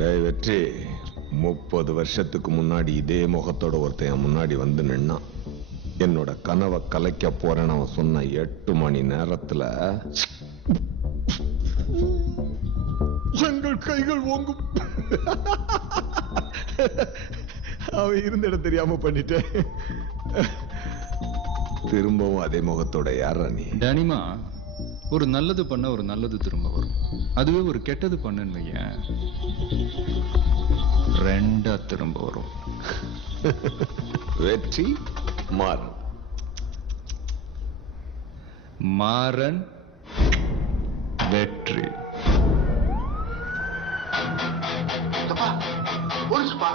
வெற்றி 30 வருஷத்துக்கு முன்னாடி இதே முகத்தோட ஒருத்தன் முன்னாடி வந்து நின்னான். என்னோட கனவை கலைக்க போறேன்னு அவன் சொன்ன 8 மணி நேரத்துல எங்கள் கைகள் ஓங்கும். அவன் இருந்த இடம் தெரியாம பண்ணிட்டேன். திரும்பவும் அதே முகத்தோட யாரா நீ? டேனிமா, ஒரு நல்லது பண்ண ஒரு நல்லது திரும்ப வரும். அதுவே ஒரு கெட்டது பண்ணுன்னு வையேன், ரெண்டா திரும்ப வரும். வெற்றி மாறன். மாறன் வெற்றி. போலீஸ்ப்பா